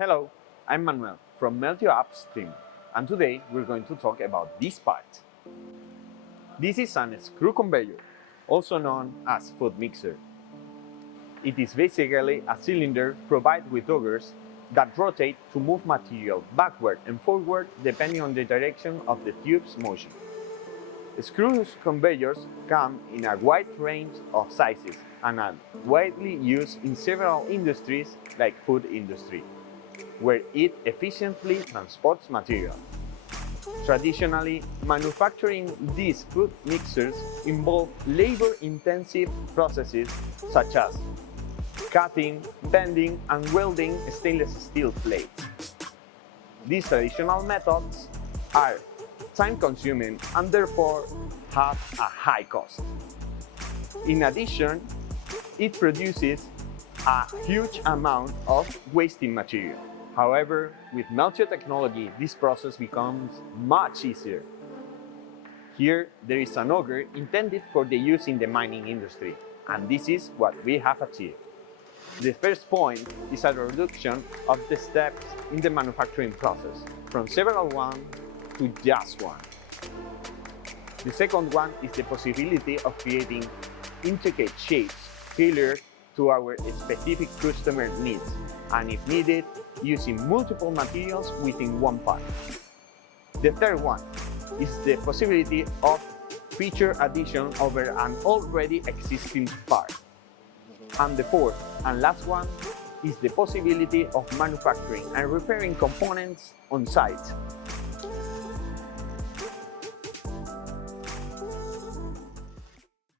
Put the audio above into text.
Hello, I'm Manuel from Meltio Upstream, and today we're going to talk about this part. This is an screw conveyor, also known as food mixer. It is basically a cylinder provided with augers that rotate to move material backward and forward depending on the direction of the tube's motion. Screw conveyors come in a wide range of sizes and are widely used in several industries like food industry, where it efficiently transports material. Traditionally, manufacturing these food mixers involved labor-intensive processes such as cutting, bending, and welding stainless steel plates. These traditional methods are time-consuming and therefore have a high cost. In addition, it produces a huge amount of wasting material. However, with Meltio technology, this process becomes much easier. Here, there is an auger intended for the use in the mining industry, and this is what we have achieved. The first point is a reduction of the steps in the manufacturing process, from several ones to just one. The second one is the possibility of creating intricate shapes tailored to our specific customer needs, and if needed, using multiple materials within one part. The third one is the possibility of feature addition over an already existing part. And the fourth and last one is the possibility of manufacturing and repairing components on site